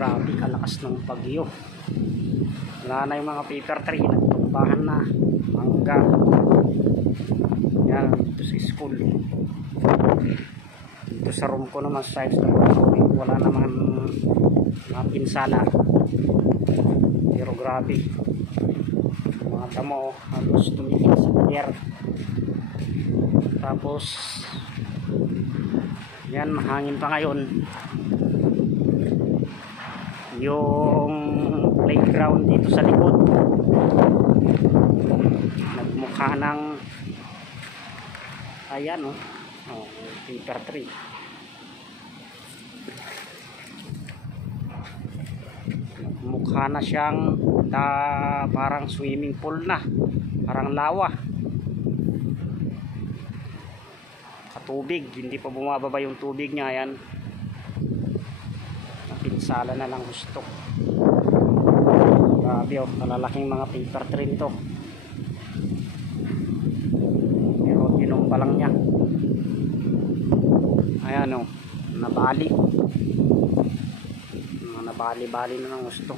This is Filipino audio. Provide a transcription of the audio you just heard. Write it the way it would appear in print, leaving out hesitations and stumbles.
Grabe kalakas ng bagyo. Wala na yung mga paper tree, nagtumbahan na. Mangga. Yan, dito sa school. Dito sa room ko naman sa sides na wala naman mga pinsala. Pero grabe. Mga damo, halos tumigil sa pier. Tapos yan, mahangin pa ngayon. Yung playground dito sa likod nagmukha ng ayan paper tree. Nagmukha na siyang parang swimming pool na, parang lawa. Tubig, hindi pa bumababa yung tubig niya. Ayan, pinsala na lang gusto. Grabe malalaking mga paper tree nito. Pero ginong pa lang niya. Ayan nabali. Nabali-bali na ng gusto.